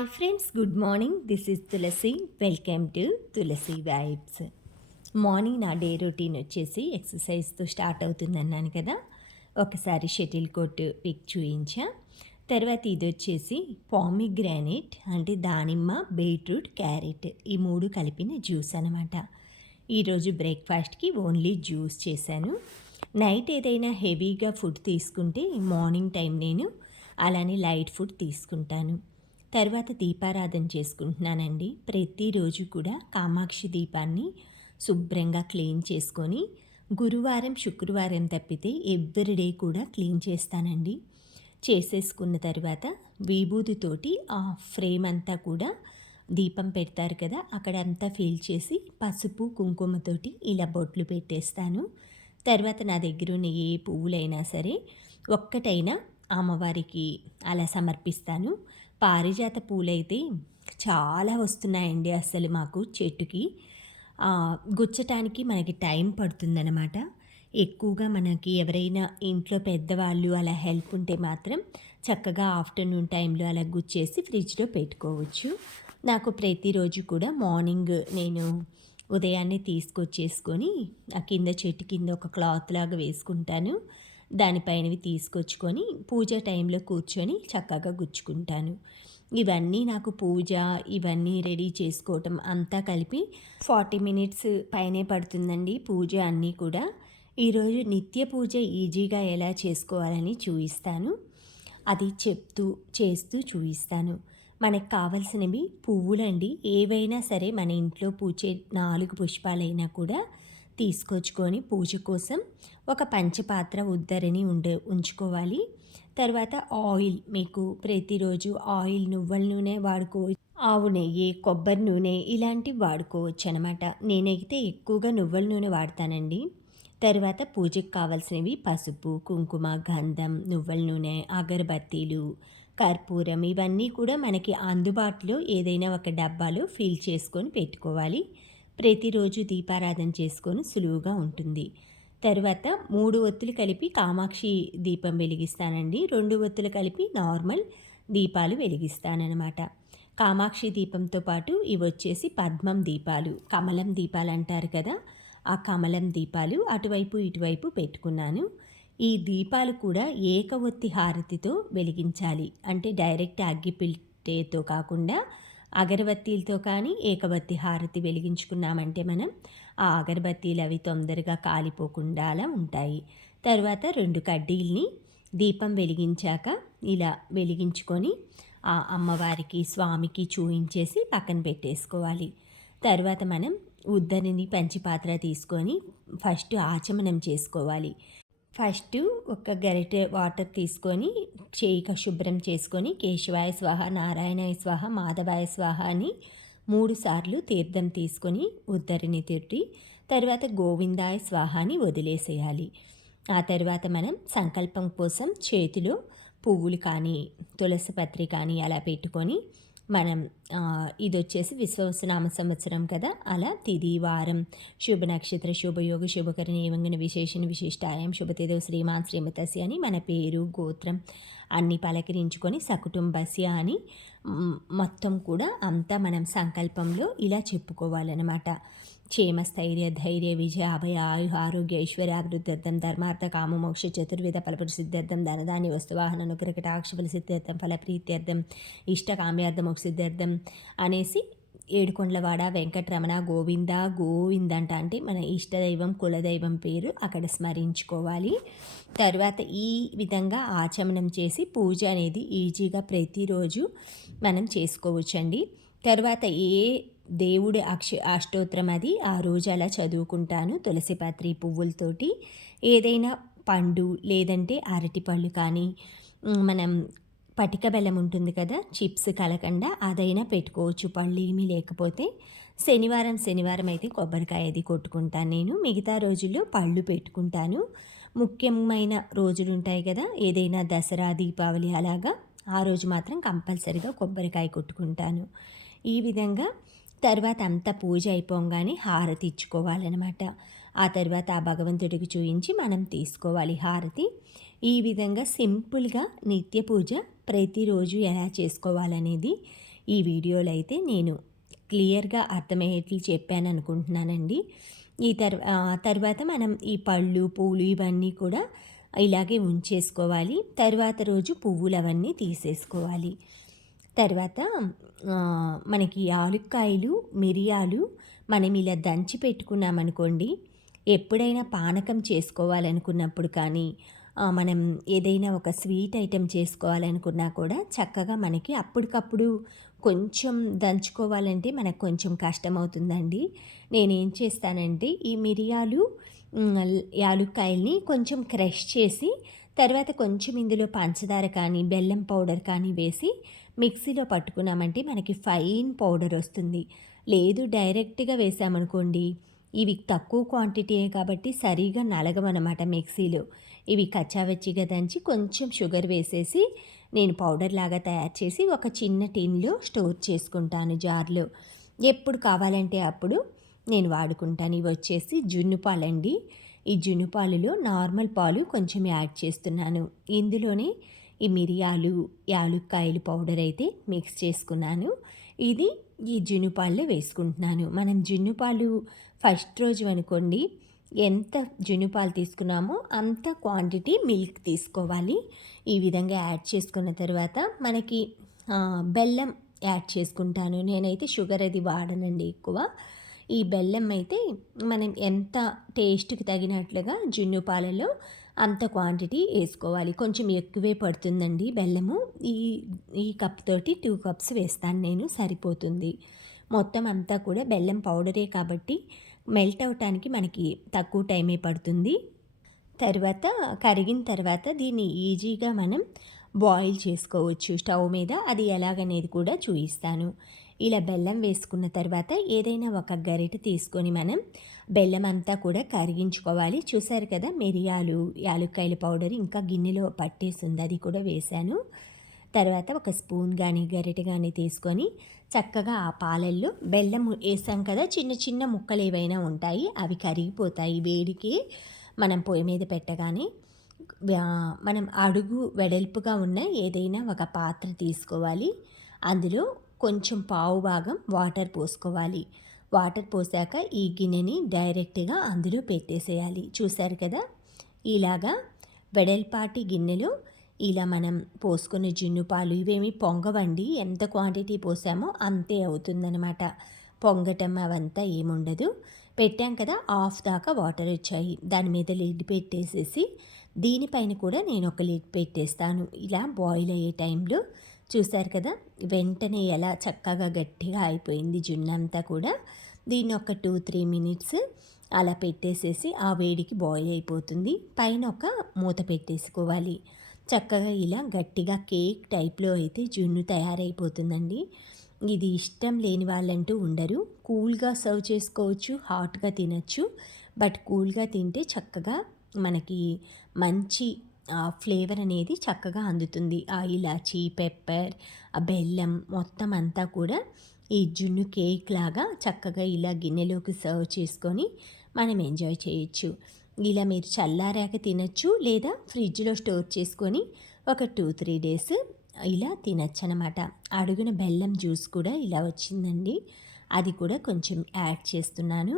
Hi friends, good morning. This is Tulasi. Welcome to Tulasi vibes. Morning నా day routine వచ్చేసి ఎక్సర్సైజ్తో start అవుతుందన్నాను కదా. ఒకసారి షటిల్ కోర్ట్ పిక్ చూయించా. తర్వాత ఇది వచ్చేసి పామిగ్రానైట్ అంటే దానిమ్మ, బీట్రూట్, క్యారెట్ ఈ మూడు కలిపిన జ్యూస్ అనమాట. ఈరోజు బ్రేక్ఫాస్ట్కి ఓన్లీ జ్యూస్ చేశాను. నైట్ ఏదైనా హెవీగా ఫుడ్ తీసుకుంటే మార్నింగ్ టైం నేను అలానే లైట్ ఫుడ్ తీసుకుంటాను. తర్వాత దీపారాధన చేసుకుంటున్నానండి. ప్రతిరోజు కూడా కామాక్షి దీపాన్ని శుభ్రంగా క్లీన్ చేసుకొని గురువారం, శుక్రవారం తప్పితే ఎవ్రీడే కూడా క్లీన్ చేస్తానండి. చేసేసుకున్న తర్వాత విభూతితోటి ఆ ఫ్రేమ్ అంతా కూడా దీపం పెడతారు కదా, అక్కడ అంతా ఫిల్ చేసి పసుపు కుంకుమతోటి ఇలా బొట్లు పెట్టేస్తాను. తర్వాత నా దగ్గర ఉన్న ఏ పువ్వులైనా సరే ఒక్కటైనా అమ్మవారికి అలా సమర్పిస్తాను. పారిజాత పూలైతే చాలా వస్తున్నాయండి అసలు మాకు చెట్టుకి. గుచ్చటానికి మనకి టైం పడుతుందన్నమాట. ఎక్కువగా మనకి ఎవరైనా ఇంట్లో పెద్దవాళ్ళు అలా హెల్ప్ ఉంటే మాత్రం చక్కగా ఆఫ్టర్నూన్ టైంలో అలా గుచ్చేసి ఫ్రిడ్జ్లో పెట్టుకోవచ్చు. నాకు ప్రతిరోజు కూడా మార్నింగ్ నేను ఉదయాన్నే తీసుకొచ్చేసుకొని ఆ కింద చెట్టు కింద ఒక క్లాత్ లాగా వేసుకుంటాను. దానిపైనవి తీసుకొచ్చుకొని పూజ టైంలో కూర్చొని చక్కగా గుచ్చుకుంటాను. ఇవన్నీ నాకు పూజ ఇవన్నీ రెడీ చేసుకోవటం అంతా కలిపి 40 మినిట్స్ పైనే పడుతుందండి పూజ అన్నీ కూడా. ఈరోజు నిత్య పూజ ఈజీగా ఎలా చేసుకోవాలని చూపిస్తాను. అది చెప్తూ చేస్తూ చూపిస్తాను. మనకు కావలసినవి పువ్వులండి. ఏవైనా సరే మన ఇంట్లో పూచే 4 పుష్పాలైనా కూడా తీసుకొచ్చుకొని పూజ కోసం ఒక పంచపాత్ర ఉద్దరిని ఉంచుకోవాలి. తర్వాత ఆయిల్, మీకు ప్రతిరోజు ఆయిల్ నువ్వుల నూనె వాడుకోవచ్చు, ఆవు నెయ్యి, కొబ్బరి నూనె ఇలాంటివి వాడుకోవచ్చు అనమాట. నేనైతే ఎక్కువగా నువ్వుల నూనె వాడతానండి. తర్వాత పూజకు కావాల్సినవి పసుపు, కుంకుమ, గంధం, నువ్వుల నూనె, అగరబత్తీలు, కర్పూరం ఇవన్నీ కూడా మనకి అందుబాటులో ఏదైనా ఒక డబ్బాలో ఫిల్ చేసుకొని పెట్టుకోవాలి. ప్రతిరోజు దీపారాధన చేసుకొని సులువుగా ఉంటుంది. తర్వాత 3 ఒత్తులు కలిపి కామాక్షి దీపం వెలిగిస్తానండి. 2 ఒత్తులు కలిపి నార్మల్ దీపాలు వెలిగిస్తానన్నమాట. కామాక్షి దీపంతో పాటు ఇవి వచ్చేసి పద్మం దీపాలు, కమలం దీపాలు అంటారు కదా, ఆ కమలం దీపాలు అటువైపు ఇటువైపు పెట్టుకున్నాను. ఈ దీపాలు కూడా ఏక ఒత్తి హారతితో వెలిగించాలి. అంటే డైరెక్ట్ అగ్గిపిట్టెతో కాకుండా అగరబత్తీలతో కానీ ఏకబత్తి హారతి వెలిగించుకున్నామంటే మనం ఆ అగరబత్తీలు అవి తొందరగా కాలిపోకుండా అలా ఉంటాయి. తర్వాత 2 కడ్డీల్ని దీపం వెలిగించాక ఇలా వెలిగించుకొని ఆ అమ్మవారికి స్వామికి చూయించేసి పక్కన పెట్టేసుకోవాలి. తర్వాత మనం ఉద్దరిని పంచిపాత్ర తీసుకొని ఫస్ట్ ఆచమనం చేసుకోవాలి. ఫస్ట్ ఒక గరిటె వాటర్ తీసుకొని చేయిక శుభ్రం చేసుకొని కేశవాయ స్వాహ, నారాయణాయ స్వాహ, మాధవాయ స్వాహ అని 3 సార్లు తీర్థం తీసుకొని ఉద్దరిని తిట్టి తర్వాత గోవిందాయ స్వాహ అని వదిలేసేయాలి. ఆ తర్వాత మనం సంకల్పం కోసం చేతిలో పువ్వులు కానీ తులసి పత్రి కానీ అలా పెట్టుకొని మనం ఇది వచ్చేసి విశ్వవసనామ సంవత్సరం కదా, అలా తిది, వారం, శుభ నక్షత్ర, శుభయోగ, శుభకరణ, ఏవంగన విశేషణ, విశిష్టాయం, శుభతేదవ శ్రీమాన్ శ్రీమతస్య అని మన పేరు గోత్రం అన్నీ పలకరించుకొని సకుటుంబస్య అని మొత్తం కూడా అంతా మనం సంకల్పంలో ఇలా చెప్పుకోవాలన్నమాట. క్షేమస్థైర్య ధైర్య విజయ అభయ ఆయు ఆరోగ్య ఐశ్వర్య అభివృద్ధ్యర్థం ధర్మార్థ కామ మోక్ష చతుర్విధ ఫలపురు సిద్ధార్థం ధనధాన్య వస్తువాహన అనుగ్రహకటాక్షఫల సిద్ధార్థం ఫలప్రీత్యర్థం ఇష్టకామ్యార్థ మోక్ష సిద్ధార్థం అనేసి ఏడుకొండలవాడ వెంకటరమణ గోవింద గోవిందంట అంటే మన ఇష్టదైవం కులదైవం పేరు అక్కడ స్మరించుకోవాలి. తర్వాత ఈ విధంగా ఆచమనం చేసి పూజ అనేది ఈజీగా ప్రతిరోజు మనం చేసుకోవచ్చండి. తర్వాత ఏ దేవుడి అష్టోత్తరం అది ఆ రోజు అలా చదువుకుంటాను తులసిపత్రి పువ్వులతోటి. ఏదైనా పండు లేదంటే అరటిపళ్ళు కానీ మనం పటిక బెల్లం ఉంటుంది కదా, చిప్స్ కలకండ అదైనా పెట్టుకోవచ్చు పళ్ళు ఏమీ లేకపోతే. శనివారం అయితే కొబ్బరికాయ అది కొట్టుకుంటాను నేను. మిగతా రోజుల్లో పళ్ళు పెట్టుకుంటాను. ముఖ్యమైన రోజులు ఉంటాయి కదా, ఏదైనా దసరా, దీపావళి అలాగా ఆ రోజు మాత్రం కంపల్సరీగా కొబ్బరికాయ కొట్టుకుంటాను. ఈ విధంగా తర్వాత అంతా పూజ అయిపోగానే హారతి ఇచ్చుకోవాలన్నమాట. ఆ తర్వాత ఆ భగవంతుడికి చూయించి మనం తీసుకోవాలి హారతి. ఈ విధంగా సింపుల్గా నిత్య పూజ ప్రతిరోజు ఎలా చేసుకోవాలనేది ఈ వీడియోలో అయితే నేను క్లియర్గా అర్థమయ్యేట్లు చెప్పాను అనుకుంటున్నానండి. తర్వాత మనం ఈ పళ్ళు పూలు ఇవన్నీ కూడా ఇలాగే ఉంచేసుకోవాలి. తర్వాత రోజు పువ్వులు అవన్నీ తీసేసుకోవాలి. తర్వాత మనకి యాలుక్కాయలు మిరియాలు మనం ఇలా దంచి పెట్టుకున్నామనుకోండి, ఎప్పుడైనా పానకం చేసుకోవాలనుకున్నప్పుడు కానీ మనం ఏదైనా ఒక స్వీట్ ఐటెం చేసుకోవాలనుకున్నా కూడా చక్కగా మనకి అప్పటికప్పుడు కొంచెం దంచుకోవాలంటే మనకు కొంచెం కష్టమవుతుందండి. నేనేం చేస్తానంటే ఈ మిరియాలు యాలుక్కాయల్ని కొంచెం క్రష్ చేసి తర్వాత కొంచెం ఇందులో పంచదార కానీ బెల్లం పౌడర్ కానీ వేసి మిక్సీలో పట్టుకున్నామంటే మనకి ఫైన్ పౌడర్ వస్తుంది. లేదు డైరెక్ట్గా వేసామనుకోండి, ఇవి తక్కువ క్వాంటిటీయే కాబట్టి సరిగా నలగవన్నమాట మిక్సీలో. ఇవి కచ్చావచ్చిగా దంచి కొంచెం షుగర్ వేసేసి నేను పౌడర్ లాగా తయారు చేసి ఒక చిన్న టిన్లో స్టోర్ చేసుకుంటాను జార్లో. ఎప్పుడు కావాలంటే అప్పుడు నేను వాడుకుంటాను. ఇవి వచ్చేసి జున్ను పాలండి. ఈ జున్ను పాలులో నార్మల్ పాలు కొంచెం యాడ్ చేస్తున్నాను. ఇందులోనే ఈ మిరియాలు యాలుక్కాయలు పౌడర్ అయితే మిక్స్ చేసుకున్నాను. ఇది ఈ జున్ను పాలలో వేసుకుంటున్నాను. మనం జున్ను పాలు ఫస్ట్ రోజు అనుకోండి, ఎంత జున్ను పాలు తీసుకున్నామో అంత క్వాంటిటీ మిల్క్ తీసుకోవాలి. ఈ విధంగా యాడ్ చేసుకున్న తర్వాత మనకి బెల్లం యాడ్ చేసుకుంటాను. నేనైతే షుగర్ అది వాడనండి ఎక్కువ. ఈ బెల్లం అయితే మనం ఎంత టేస్ట్కి తగినట్లుగా జున్ను పాలలో అంత క్వాంటిటీ వేసుకోవాలి. కొంచెం ఎక్కువే పడుతుందండి బెల్లము. ఈ ఈ కప్ తోటి 2 కప్స్ వేస్తాను నేను, సరిపోతుంది. మొత్తం అంతా కూడా బెల్లం పౌడరే కాబట్టి మెల్ట్ అవ్వటానికి మనకి తక్కువ టైమే పడుతుంది. తర్వాత కరిగిన తర్వాత దీన్ని ఈజీగా మనం బాయిల్ చేసుకోవచ్చు స్టవ్ మీద. అది ఎలాగనేది కూడా చూపిస్తాను. ఇలా బెల్లం వేసుకున్న తర్వాత ఏదైనా ఒక గరిటె తీసుకొని మనం బెల్లం అంతా కూడా కరిగించుకోవాలి. చూసారు కదా, మిరియాలు యాలుక్కాయల పౌడర్ ఇంకా గిన్నెలో పట్టేసింది, అది కూడా వేశాను. తర్వాత ఒక స్పూన్ కానీ గరిటె కానీ తీసుకొని చక్కగా ఆ పాలల్లో బెల్లం వేసాం కదా, చిన్న చిన్న ముక్కలు ఏవైనా ఉంటాయి అవి కరిగిపోతాయి వేడికి. మనం పొయ్యి మీద పెట్టగానే మనం అడుగు వెడల్పుగా ఉన్న ఏదైనా ఒక పాత్ర తీసుకోవాలి. అందులో కొంచెం పావు భాగం వాటర్ పోసుకోవాలి. వాటర్ పోసాక ఈ గిన్నెని డైరెక్ట్గా అందులో పెట్టేసేయాలి. చూశారు కదా, ఇలాగా వెడల్పాటి గిన్నెలో ఇలా మనం పోసుకున్న జున్ను పాలు ఇవేమి పొంగవండి. ఎంత క్వాంటిటీ పోసామో అంతే అవుతుందన్నమాట. పొంగటం అవంతా ఏముండదు. పెట్టాం కదా, హాఫ్ దాకా వాటర్ వచ్చాయి. దాని మీద లిడ్ పెట్టేసేసి దీనిపైన కూడా నేను ఒక లిడ్ పెట్టేస్తాను. ఇలా బాయిల్ అయ్యే టైంలో చూశారు కదా, వెంటనే ఎలా చక్కగా గట్టిగా అయిపోయింది జున్ను అంతా కూడా. దీన్ని ఒక 2-3 మినిట్స్ అలా పెట్టేసేసి ఆ వేడికి బాయిల్ అయిపోతుంది. పైన ఒక మూత పెట్టేసుకోవాలి. చక్కగా ఇలా గట్టిగా కేక్ టైప్లో అయితే జున్ను తయారైపోతుందండి. ఇది ఇష్టం లేని వాళ్ళంటూ ఉండరు. కూల్గా సర్వ్ చేసుకోవచ్చు, హాట్గా తినచ్చు. బట్ కూల్గా తింటే చక్కగా మనకి మంచి ఫ్లేవర్ అనేది చక్కగా అందుతుంది. ఆ ఇలాచీ పెప్పర్ ఆ బెల్లం మొత్తం అంతా కూడా ఈ జున్ను కేక్ లాగా చక్కగా ఇలా గిన్నెలోకి సర్వ్ చేసుకొని మనం ఎంజాయ్ చేయొచ్చు. ఇలా మీరు చల్లారాక తినచ్చు, లేదా ఫ్రిడ్జ్లో స్టోర్ చేసుకొని ఒక 2-3 డేస్ ఇలా తినచ్చు అనమాట. అడుగున బెల్లం జ్యూస్ కూడా ఇలా వచ్చిందండి, అది కూడా కొంచెం యాడ్ చేస్తున్నాను.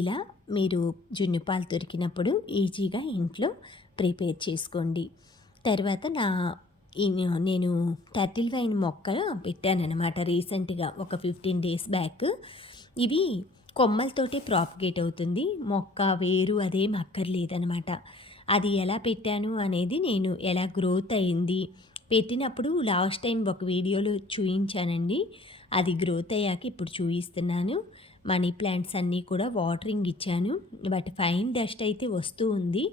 ఇలా మీరు జున్ను పాలు దొరికినప్పుడు ఈజీగా ఇంట్లో ప్రిపేర్ చేసుకోండి. తర్వాత నేను టర్టిల్ వైన్ మొక్క పెట్టానన్నమాట రీసెంట్గా, ఒక 15 డేస్ బ్యాక్. ఇవి కొమ్మలతోటి ప్రాపగేట్ అవుతుంది మొక్క, వేరు అదేం అక్కర్లేదనమాట. అది ఎలా పెట్టాను అనేది, నేను ఎలా గ్రోత్ అయింది పెట్టినప్పుడు లాస్ట్ టైం ఒక వీడియోలో చూపించానండి. అది గ్రోత్ అయ్యాక ఇప్పుడు చూపిస్తున్నాను. మనీ ప్లాంట్స్ అన్నీ కూడా వాటరింగ్ ఇచ్చాను, బట్ ఫైన్ డస్ట్ అయితే వస్తూ ఉంది.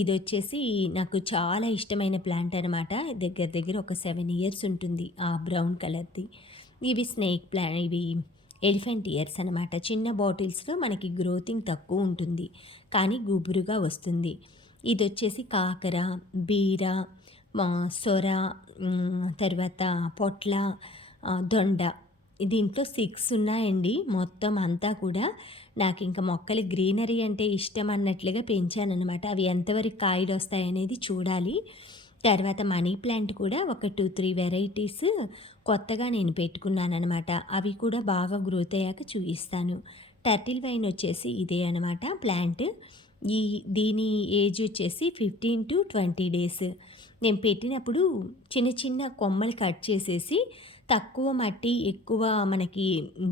ఇది వచ్చేసి నాకు చాలా ఇష్టమైన ప్లాంట్ అనమాట. దగ్గర దగ్గర ఒక 7 ఇయర్స్ ఉంటుంది, ఆ బ్రౌన్ కలర్ది. ఇవి స్నేక్ ప్లాంట్, ఇవి ఎలిఫెంట్ ఇయర్స్ అనమాట. చిన్న బాటిల్స్లో మనకి గ్రోతింగ్ తక్కువ ఉంటుంది కానీ గుబురుగా వస్తుంది. ఇది వచ్చేసి కాకర, బీర, సొర, తర్వాత పొట్ల, దొండ. దీంట్లో 6 ఉన్నాయండి మొత్తం అంతా కూడా. నాకు ఇంకా మొక్కలు గ్రీనరీ అంటే ఇష్టం అన్నట్లుగా పెంచానన్నమాట. అవి ఎంతవరకు కాయలు వస్తాయనేది చూడాలి. తర్వాత మనీ ప్లాంట్ కూడా ఒక 2, 3 వెరైటీస్ కొత్తగా నేను పెట్టుకున్నాననమాట. అవి కూడా బాగా గ్రోత్ అయ్యాక చూయిస్తాను. టర్టిల్ వైన్ వచ్చేసి ఇదే అనమాట ప్లాంట్. ఈ దీని ఏజ్ వచ్చేసి 15-20 డేస్. నేను పెట్టినప్పుడు చిన్న చిన్న కొమ్మలు కట్ చేసేసి తక్కువ మట్టి, ఎక్కువ మనకి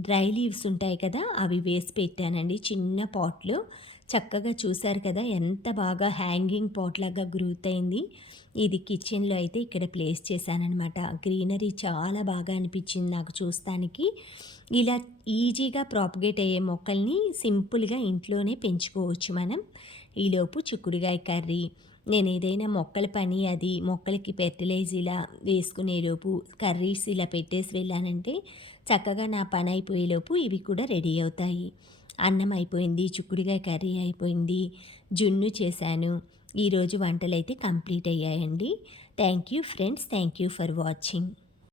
డ్రై లీవ్స్ ఉంటాయి కదా! అవి వేసి పెట్టానండి చిన్న పాట్‌లో. చక్కగా చూసారు కదా! ఎంత బాగా హ్యాంగింగ్ పాట్‌లాగా గ్రోత్ అయింది. ఇది కిచెన్‌లో అయితే ఇక్కడ ప్లేస్ చేశాననమాట. గ్రీనరీ చాలా బాగా అనిపించింది నాకు చూస్తానికి. ఇలా ఈజీగా ప్రాపగేట్ అయ్యే మొక్కల్ని సింపుల్‌గా ఇంట్లోనే పెంచుకోవచ్చు మనం. ఈలోపు చిక్కుడుగాయ కర్రీ, నేనేదైనా మొక్కల పని అది మొక్కలకి ఫెర్టిలైజ్ ఇలా వేసుకునేలోపు కర్రీస్ ఇలా పెట్టేసి వెళ్ళానంటే చక్కగా నా పని అయిపోయేలోపు ఇవి కూడా రెడీ అవుతాయి. అన్నం అయిపోయింది, చిక్కుడుగాయ కర్రీ అయిపోయింది, జున్ను చేశాను. ఈరోజు వంటలైతే కంప్లీట్ అయ్యాయండి. Thank you friends. Thank you for watching.